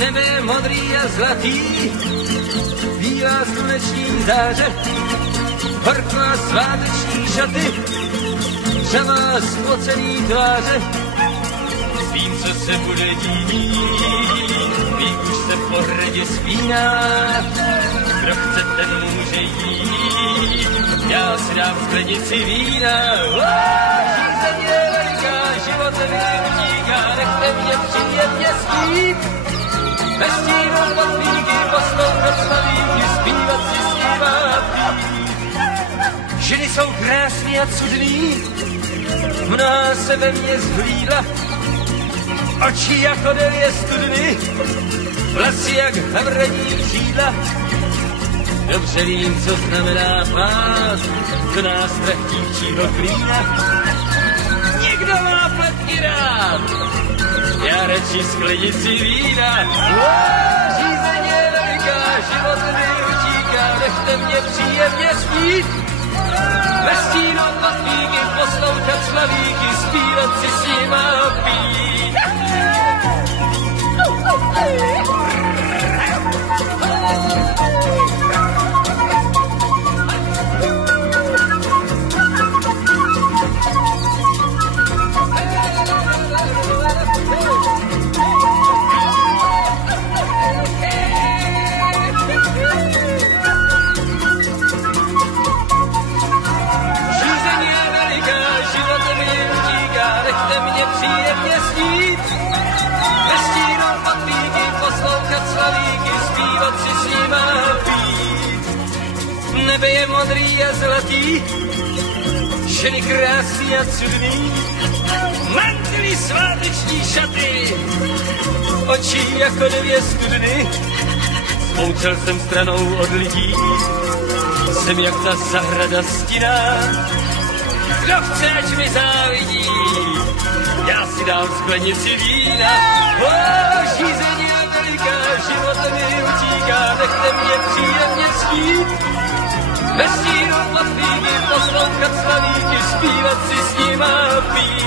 Nebe modrý a zlatý, bílá sluneční záře, horká sváteční šaty, žavá spocený tváře. Vím, co se bude dít, vím, už se po hradě spíná, kdo chce, ten může jít, já si dám sklenici vína. Žízeň je veliká, životem je utíká, nechte mě příjemně spít. Ve stínu podmínky poslouchat slavíky, zpívat si s nima pít. Ženy jsou krásný a cudný, mnoha se ve mně zhlídla, oči jako devět studny, vlasy jak havraní křídla. Dobře vím, co znamená pát, co nás trachtí včího klína. Někdo má pletky rád, já radši sklenici vína. Žízeň je veliká, život mi utíká, nechte mě příjemně spít. Ve stínu patlíky poslouchat slavíky, zpívat si s nima pít. Nebe je modrý a zlatý, ženy krásný a cudný, mantily sváteční šaty, oči jako devět studny. Smoučel jsem stranou od lidí, jsem jak ta zahrada stinná. Kdo chce, ať mi závidí, já si dám sklenici vína. Žízeň je veliká, život mi utíká, nechte mě příjemně spít. Ve stínu patlíky poslouchat slavíky, zpívat si s nima pít.